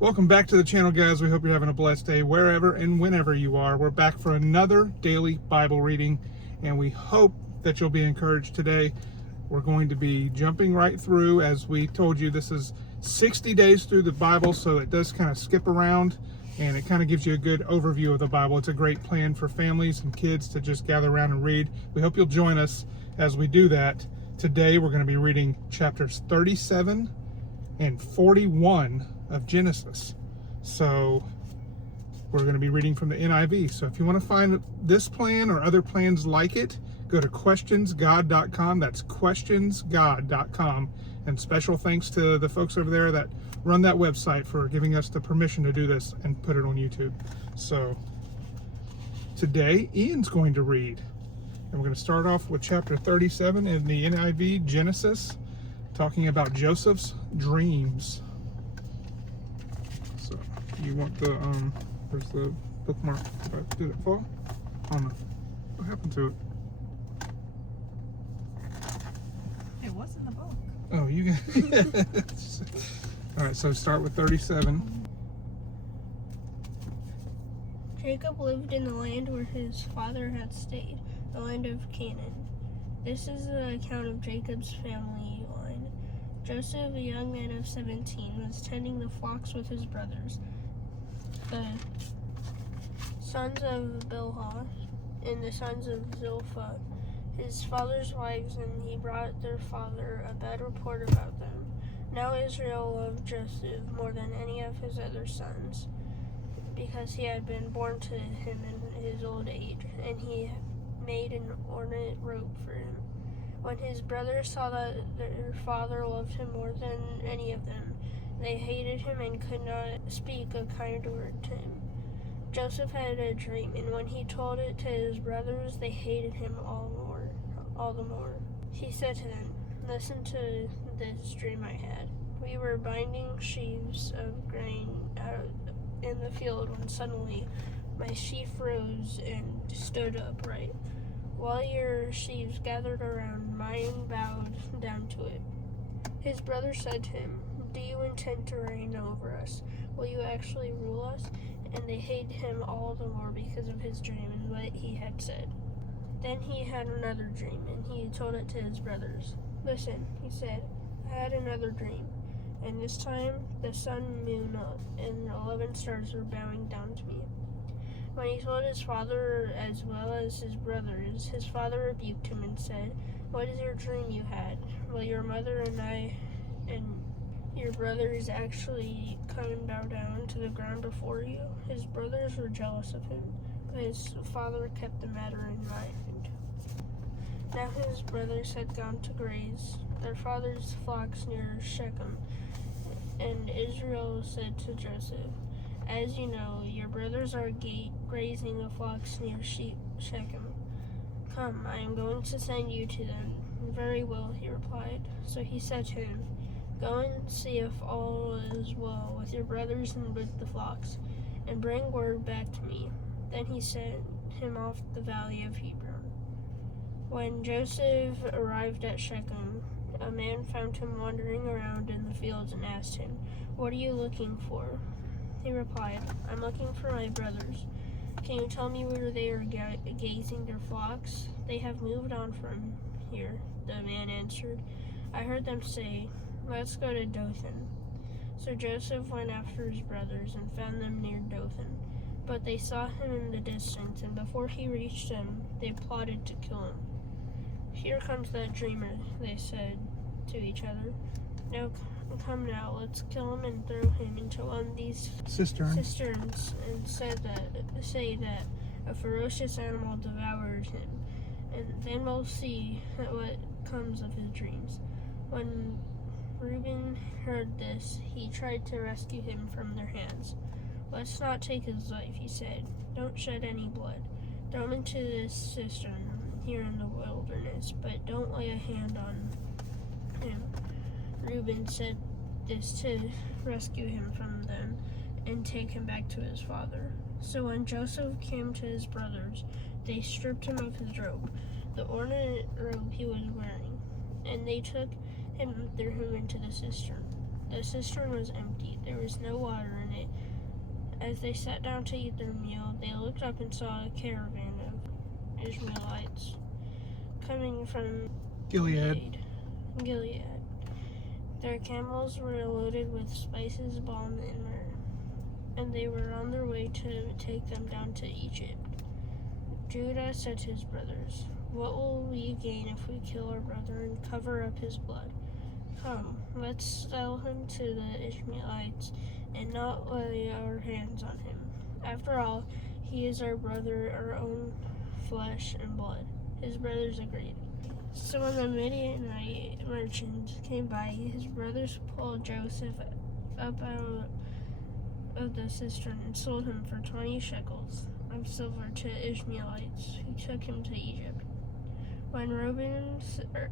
Welcome back to the channel, guys. We hope you're having a blessed day wherever and whenever you are. We're back for another daily Bible reading, and we hope that you'll be encouraged today. We're going to be jumping right through. As we told you, this is 60 days through the Bible, so it does kind of skip around, and it kind of gives you a good overview of the Bible. It's a great plan for families and kids to just gather around and read. We hope you'll join us as we do that. Today, we're going to be reading chapters 37 and 41 of Genesis. So we're going to be reading from the NIV. So if you want to find this plan or other plans like it, go to questionsgod.com. That's questionsgod.com. And special thanks to the folks over there that run that website for giving us the permission to do this and put it on YouTube. So today, Ian's going to read. And we're going to start off with chapter 37 in the NIV, Genesis, talking about Joseph's dreams. So you want the where's the bookmark? Did it fall? I don't know. What happened to it? It was in the book. Oh, you got all right, so start with 37. Jacob lived in the land where his father had stayed, the land of Canaan. This is the account of Jacob's family line. Joseph, a young man of 17, was tending the flocks with his brothers, the sons of Bilhah and the sons of Zilpah, his father's wives, and he brought their father a bad report about them. Now Israel loved Joseph more than any of his other sons, because he had been born to him in his old age, and he made an ornate robe for him. When his brothers saw that their father loved him more than any of them, they hated him and could not speak a kind word to him. Joseph had a dream, and when he told it to his brothers, they hated him all the more. He said to them, "Listen to this dream I had. We were binding sheaves of grain out in the field when suddenly my sheaf rose and stood upright, while your sheaves gathered around mine bowed down to it." His brother said to him, "Do you intend to reign over us? Will you actually rule us?" And they hated him all the more because of his dream and what he had said. Then he had another dream, and he told it to his brothers. "Listen," he said, "I had another dream, and this time the sun, moon, and 11 stars were bowing down to me." When he told his father as well as his brothers, his father rebuked him and said, "What is your dream you had? Will your mother and I and your brothers actually come and bow down to the ground before you?" His brothers were jealous of him, but his father kept the matter in mind. Now his brothers had gone to graze their father's flocks near Shechem, and Israel said to Joseph, "As you know, your brothers are grazing the flocks near Shechem. Come, I am going to send you to them." "Very well," he replied. So he said to him, "Go and see if all is well with your brothers and with the flocks, and bring word back to me." Then he sent him off the valley of Hebron. When Joseph arrived at Shechem, a man found him wandering around in the fields and asked him, "What are you looking for?" He replied, "I'm looking for my brothers. Can you tell me where they are grazing their flocks?" "They have moved on from here," the man answered. "I heard them say, 'Let's go to Dothan.'" So Joseph went after his brothers and found them near Dothan. But they saw him in the distance, and before he reached them, they plotted to kill him. "Here comes that dreamer," they said to each other. Come now, let's kill him and throw him into one of these cisterns, and say that a ferocious animal devoured him, and then we'll see what comes of his dreams." When Reuben heard this, he tried to rescue him from their hands. "Let's not take his life," he said. "Don't shed any blood. Throw him into this cistern here in the wilderness, but don't lay a hand on him." Reuben said this to rescue him from them and take him back to his father. So when Joseph came to his brothers, they stripped him of his robe, the ornate robe he was wearing, and they took him and threw him into the cistern. The cistern was empty. There was no water in it. As they sat down to eat their meal, they looked up and saw a caravan of Ishmaelites coming from Gilead. Gilead. Their camels were loaded with spices, balm, and myrrh, and they were on their way to take them down to Egypt. Judah said to his brothers, "What will we gain if we kill our brother and cover up his blood? Come, let's sell him to the Ishmaelites and not lay our hands on him. After all, he is our brother, our own flesh and blood." His brothers agreed. So when the Midianite merchants came by, his brothers pulled Joseph up out of the cistern and sold him for 20 shekels of silver to Ishmaelites, who took him to Egypt. When Reuben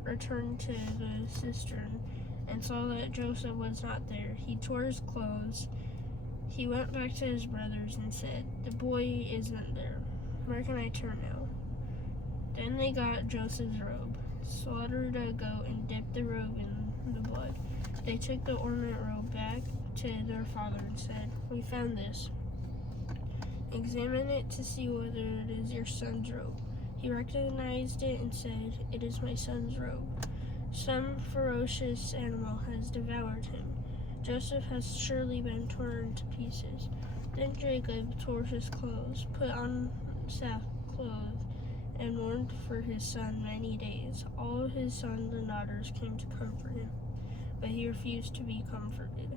returned to the cistern and saw that Joseph was not there, he tore his clothes. He went back to his brothers and said, "The boy isn't there. Where can I turn now?" Then they got Joseph's robe, slaughtered a goat, and dipped the robe in the blood. They took the ornament robe back to their father and said, "We found this. Examine it to see whether it is your son's robe." He recognized it and said, "It is my son's robe. Some ferocious animal has devoured him. Joseph has surely been torn to pieces." Then Jacob tore his clothes, put on sackcloth, and mourned for his son many days. All his sons and daughters came to comfort him, but he refused to be comforted.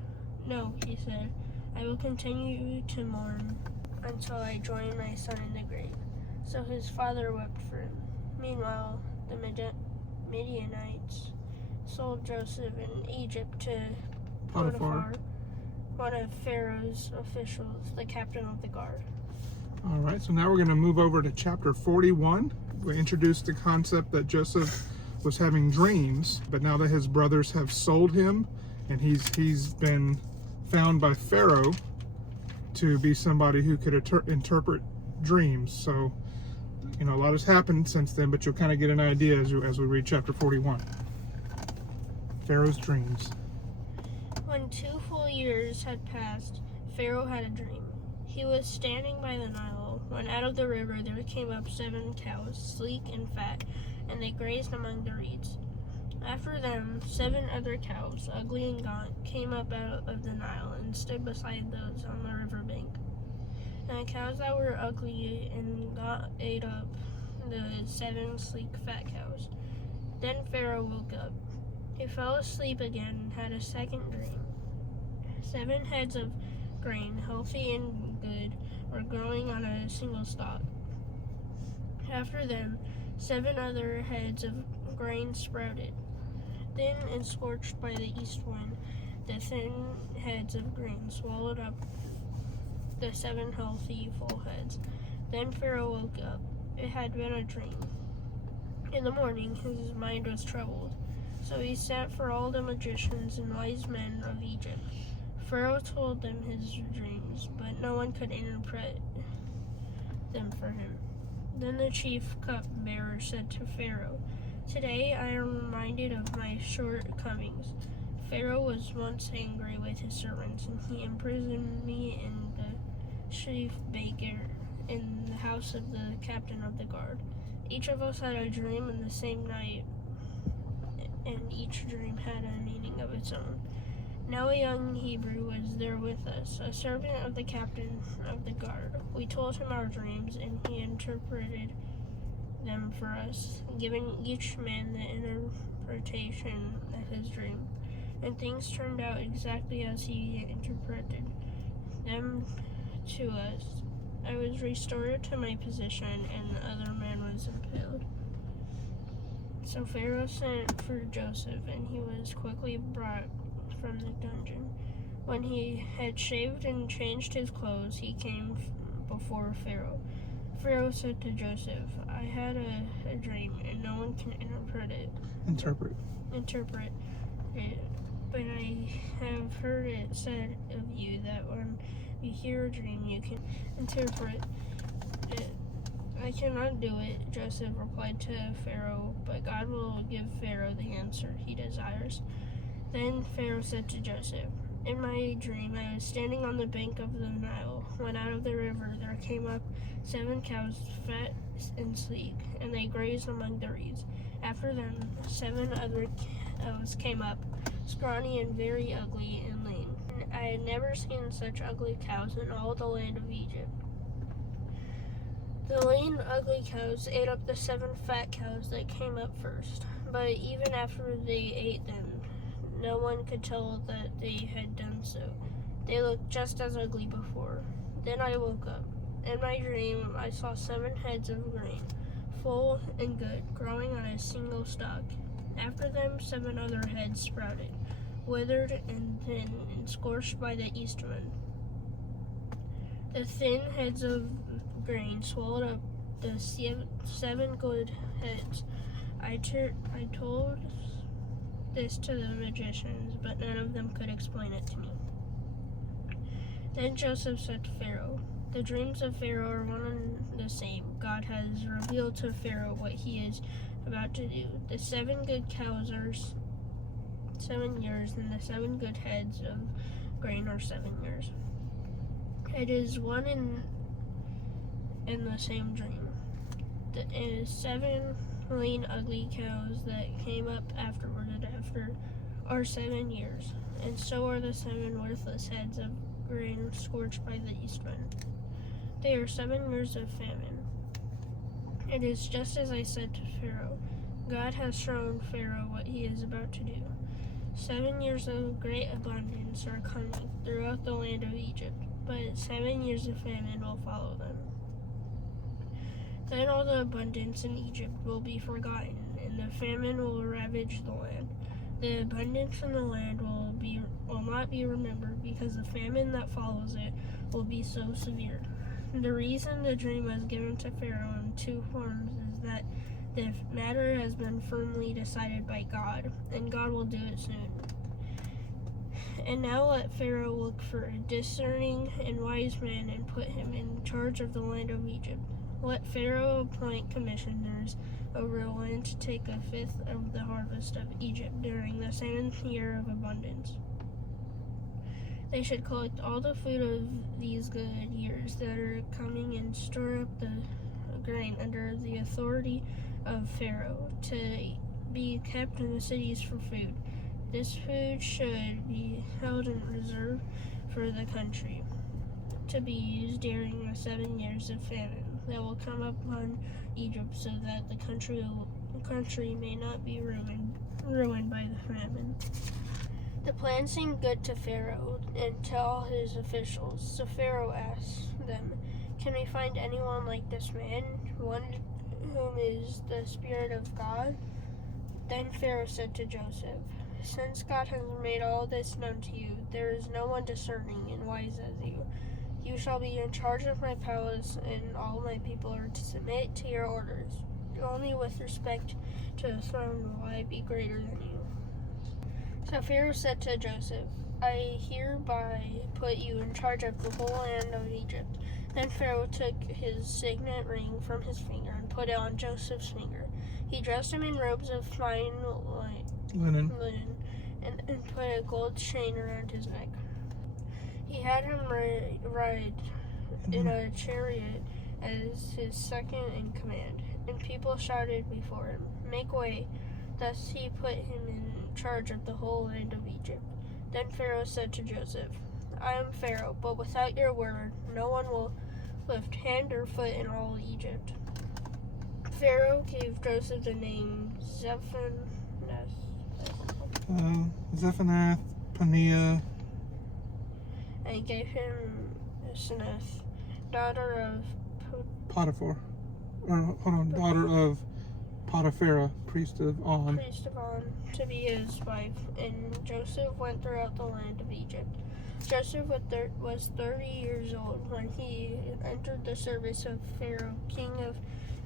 "No," he said, "I will continue to mourn until I join my son in the grave." So his father wept for him. Meanwhile, the Midianites sold Joseph in Egypt to Potiphar, one of Pharaoh's officials, the captain of the guard. All right, so now we're going to move over to chapter 41. We introduced the concept that Joseph was having dreams, but now that his brothers have sold him, and he's been found by Pharaoh to be somebody who could interpret dreams. So, a lot has happened since then, but you'll kind of get an idea as we read chapter 41. Pharaoh's dreams. When 2 full years had passed, Pharaoh had a dream. He was standing by the Nile when out of the river there came up 7 cows, sleek and fat, and they grazed among the reeds. After them, 7 other cows, ugly and gaunt, came up out of the Nile and stood beside those on the river bank. And the cows that were ugly and gaunt ate up the 7 sleek fat cows. Then Pharaoh woke up. He fell asleep again and had a second dream. 7 heads of grain, healthy and good, were growing on a single stalk. After them, 7 other heads of grain sprouted. Thin and scorched by the east wind, the thin heads of grain swallowed up the 7 healthy, full heads. Then Pharaoh woke up. It had been a dream. In the morning, his mind was troubled. So he sent for all the magicians and wise men of Egypt. Pharaoh told them his dreams, but no one could interpret them for him. Then the chief cupbearer said to Pharaoh, "Today I am reminded of my shortcomings. Pharaoh was once angry with his servants, and he imprisoned me in the chief baker in the house of the captain of the guard. Each of us had a dream in the same night, and each dream had a meaning of its own. Now a young Hebrew was there with us, a servant of the captain of the guard. We told him our dreams, and he interpreted them for us, giving each man the interpretation of his dream. And things turned out exactly as he interpreted them to us. I was restored to my position, and the other man was impaled." So Pharaoh sent for Joseph, and he was quickly brought from the dungeon. When he had shaved and changed his clothes, he came before Pharaoh. Pharaoh said to Joseph, "I had a dream, and no one can interpret it. But I have heard it said of you that when you hear a dream, you can interpret it." "I cannot do it," Joseph replied to Pharaoh, "but God will give Pharaoh the answer he desires." Then Pharaoh said to Joseph, In my dream, I was standing on the bank of the Nile, when out of the river there came up 7 cows, fat and sleek, and they grazed among the reeds. After them, 7 other cows came up, scrawny and very ugly and lean. I had never seen such ugly cows in all the land of Egypt. The lean, ugly cows ate up the 7 fat cows that came up first, but even after they ate them, no one could tell that they had done so. They looked just as ugly before. Then I woke up. In my dream, I saw 7 heads of grain, full and good, growing on a single stalk. After them, 7 other heads sprouted, withered and thin and scorched by the east wind. The thin heads of grain swallowed up the 7 good heads. I told this to the magicians, but none of them could explain it to me. Then Joseph said to Pharaoh, "The dreams of Pharaoh are one and the same. God has revealed to Pharaoh what he is about to do. The 7 good cows are 7 years, and the 7 good heads of grain are 7 years. It is one in the same dream. The 7 lean, ugly cows that came up afterward are 7 years, and so are the 7 worthless heads of grain scorched by the east wind. They are 7 years of famine. It is just as I said to Pharaoh. God has shown Pharaoh what he is about to do. 7 years of great abundance are coming throughout the land of Egypt, but 7 years of famine will follow them. Then all the abundance in Egypt will be forgotten, and the famine will ravage the land. The abundance in the land will not be remembered, because the famine that follows it will be so severe. The reason the dream was given to Pharaoh in 2 forms is that the matter has been firmly decided by God, and God will do it soon. And now let Pharaoh look for a discerning and wise man and put him in charge of the land of Egypt. Let Pharaoh appoint commissioners over the land to take 1/5 of the harvest of Egypt during the 7th year of abundance. They should collect all the food of these good years that are coming and store up the grain under the authority of Pharaoh to be kept in the cities for food. This food should be held in reserve for the country to be used during the 7 years of famine that will come upon Egypt, so that the country may not be ruined by the famine." The plan seemed good to Pharaoh and to all his officials, so Pharaoh asked them, "Can we find anyone like this man, one whom is the Spirit of God?" Then Pharaoh said to Joseph, "Since God has made all this known to you, there is no one discerning and wise as you. You shall be in charge of my palace, and all my people are to submit to your orders. Only with respect to the throne will I be greater than you." So Pharaoh said to Joseph, "I hereby put you in charge of the whole land of Egypt." Then Pharaoh took his signet ring from his finger and put it on Joseph's finger. He dressed him in robes of fine Linen. and put a gold chain around his neck. He had him ride in a chariot as his second in command, and people shouted before him, "Make way!" Thus he put him in charge of the whole land of Egypt. Then Pharaoh said to Joseph, "I am Pharaoh, but without your word, no one will lift hand or foot in all Egypt." Pharaoh gave Joseph the name Zephanath Paneah, and gave him Asenath, daughter of Potiphar. Daughter of Potipharah, priest of On, to be his wife. And Joseph went throughout the land of Egypt. Joseph was 30 years old when he entered the service of Pharaoh, king of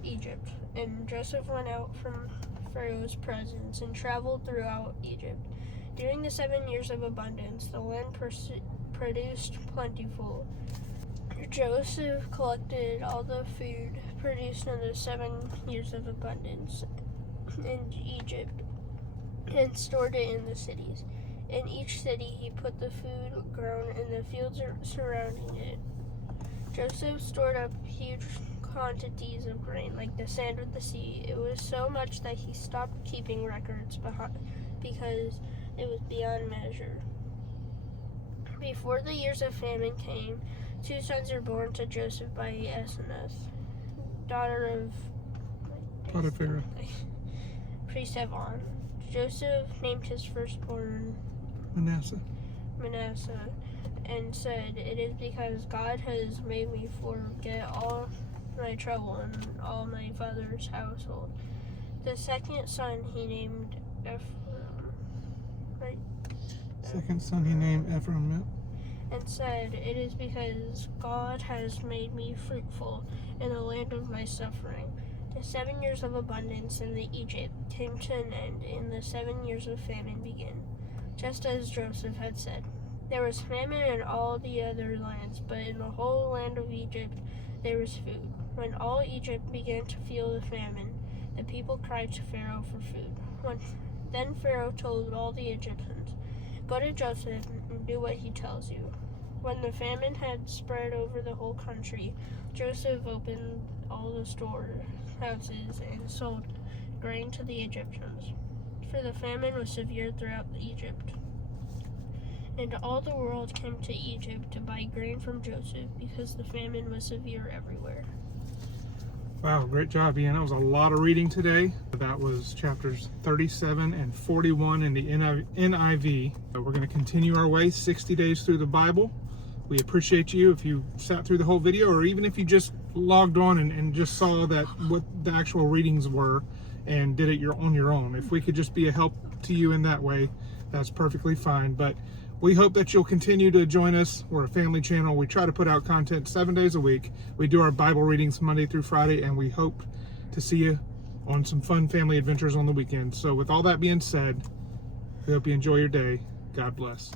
Egypt. And Joseph went out from Pharaoh's presence and traveled throughout Egypt. During the 7 years of abundance, the land produced plentiful. Joseph collected all the food produced in the 7 years of abundance in Egypt and stored it in the cities. In each city he put the food grown in the fields surrounding it. Joseph stored up huge quantities of grain, like the sand of the sea. It was so much that he stopped keeping records because it was beyond measure. Before the years of famine came, 2 sons were born to Joseph by Asenath, daughter of Potiphar. priest Evan. Joseph named his firstborn Manasseh. and said, "It is because God has made me forget all my trouble and all my father's household." The second son he named Ephraim, Second son he named Ephraim. and said, "It is because God has made me fruitful in the land of my suffering." The 7 years of abundance in the Egypt came to an end, and the 7 years of famine began, just as Joseph had said. There was famine in all the other lands, but in the whole land of Egypt there was food. When all Egypt began to feel the famine, the people cried to Pharaoh for food. Then Pharaoh told all the Egyptians, "Go to Joseph and do what he tells you." When the famine had spread over the whole country, Joseph opened all the storehouses and sold grain to the Egyptians, for the famine was severe throughout Egypt. And all the world came to Egypt to buy grain from Joseph, because the famine was severe everywhere. Wow, great job, Ian. That was a lot of reading today. That was chapters 37 and 41 in the NIV. We're going to continue our way 60 days through the Bible. We appreciate you if you sat through the whole video, or even if you just logged on and just saw that what the actual readings were and did it on your own. If we could just be a help to you in that way, that's perfectly fine. But we hope that you'll continue to join us. We're a family channel. We try to put out content 7 days a week. We do our Bible readings Monday through Friday, and we hope to see you on some fun family adventures on the weekend. So with all that being said, we hope you enjoy your day. God bless.